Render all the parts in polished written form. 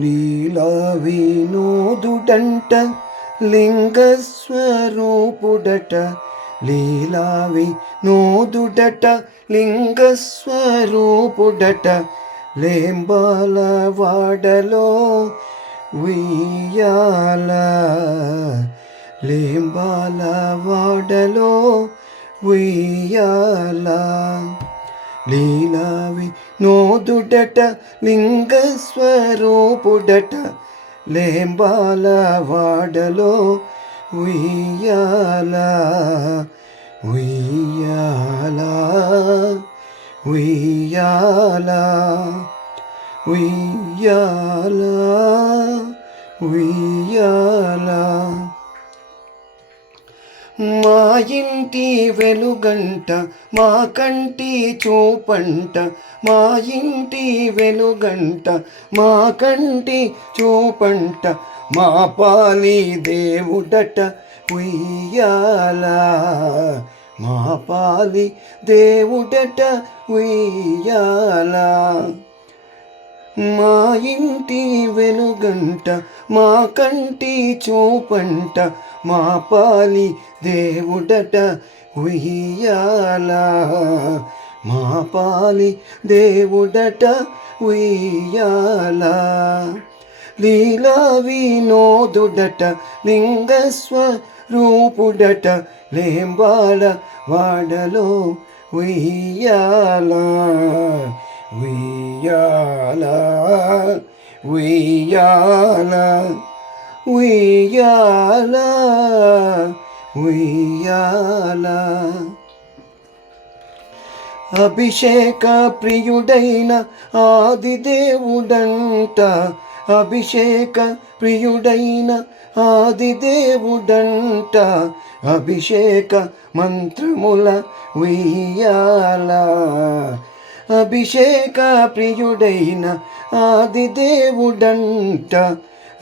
లీలా వినోదుడంట లింగస్వరూపుడట, లీలా వినోదుడట లింగస్వరూపుడట, లేంబాల వాడలో ఉయ్యాల, లేంబాల వాడలో ఉయ్యాల. లీలా వినోదుడట లింగస్వరూపుడట, లేంబాల వాడలో ఉయ్యాల, ఉయ్యాల, ఉయ్యాల, ఉయ్యాల, ఉయ్యాల. మా ఇంటి వెలుగంట, మా కంటి చూపంట, మా ఇంటి వెలుగంట, మా కంటి చూపంట, మా పాలి దేవుడట ఉయ్యాల, మా పాలి దేవుడట ఉయ్యాల. మా ఇంటి వెలుగంట, మా కంటి చూపంట, మా పాలి దేవుడట ఉయ్యాల, మా పాలి దేవుడట ఉయ్యాల. లీలా వినోదుడట లింగస్వరూపుడట, లేంబాల వాడలో ఉయ్యాల, ఉయ్యాల, ఉయ్యాల, ఉయ్యాల, ఉయ్యాల. అభిషేక ప్రియుడైన ఆదిదేవుడంట, అభిషేక ప్రియుడైన ఆదిదేవుడంట, అభిషేక మంత్రముల ఉయ్యాల, అభిషేక ప్రియుడైన ఆదిదేవుడంట,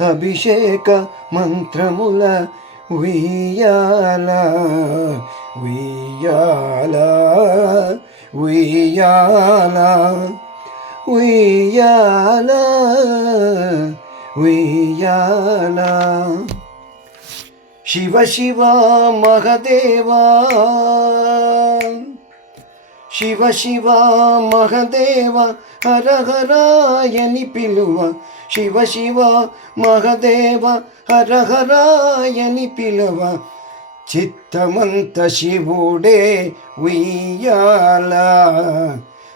అభిషేక మంత్రముల ఉయ్యాల, ఉయ్యాల, ఉయ్యాల, ఉయ్యాల, ఉయ్యాల. శివ శివ మహదేవా, శివ శివ మహదేవ హర హరాయని పిలువ, శివ శివ మహదేవ హర హరాయని పిలువ, చిత్తమంత శివుడే ఉయ్యాల,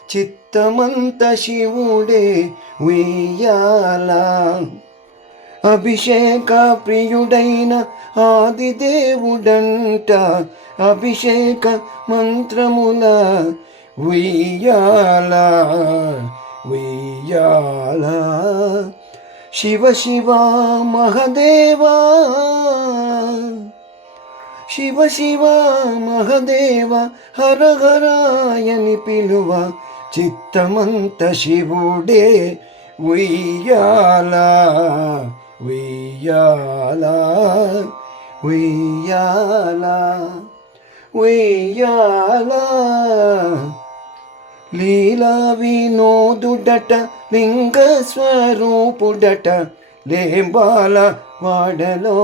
చిత్తమంత శివుడే ఉయ్యాల. అభిషేక ప్రియుడైన ఆదిదేవుడంట, అభిషేక మంత్రముల ఉయ్యాల, ఉయ్యాల. శివ శివ మహదేవా, శివ శివ మహదేవ హర హరాయని పిలువ, చిత్తమంత శివుడే ఉయ్యాల, ఉయ్యాల, ఉయ్యాల, ఉయ్యాల. లీలా వినోదుడట లింగస్వరూపుడట, లేంబాల వాడలో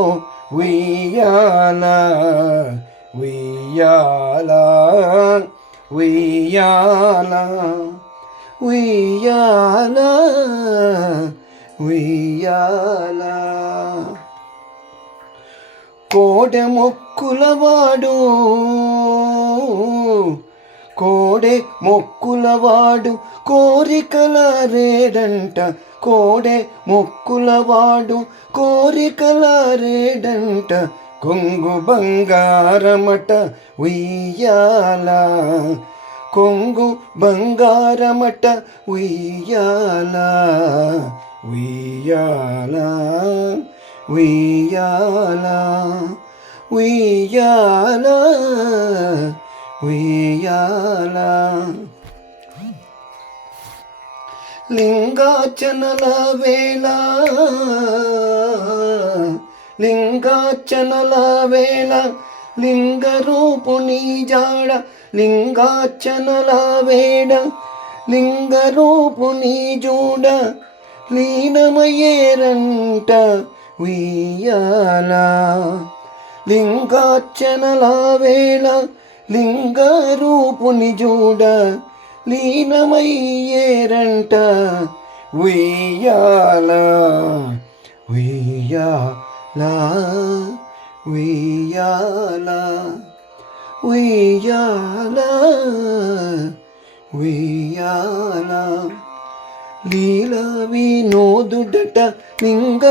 ఉయ్యాల, ఉయ్యాల, ఉయ్యాల, ఉయ్యాల, ఉయ్యాల. కోడె మొక్కులవాడు, కోడె మొక్కులవాడు కోరికల రేడంట, కోడె మొక్కులవాడు కోరికల రేడంట, కొంగు బంగారమట ఉయ్యాల, కొంగు బంగారమట ఉయ్యాల, ఉయ్యాల, ఉయ్యాల, ఉయ్యాల, ఉయ్యాల. లింగార్చనల వేళ, లింగార్చనల వేళ లింగరూపుని జాడ లింగార్చనల వేడ లింగరూపుని జూడ లీనమయ్యేరంట ఉయ్యాల లింగార్చనల వేళ లింగరూపుని జూడ లీనమయ్యేరంట ఉయ్యాల ఉయ్యాల ఉయ్యాల ఉయ్యాల ఉయ్యాల లీల వినోదుడట లింగ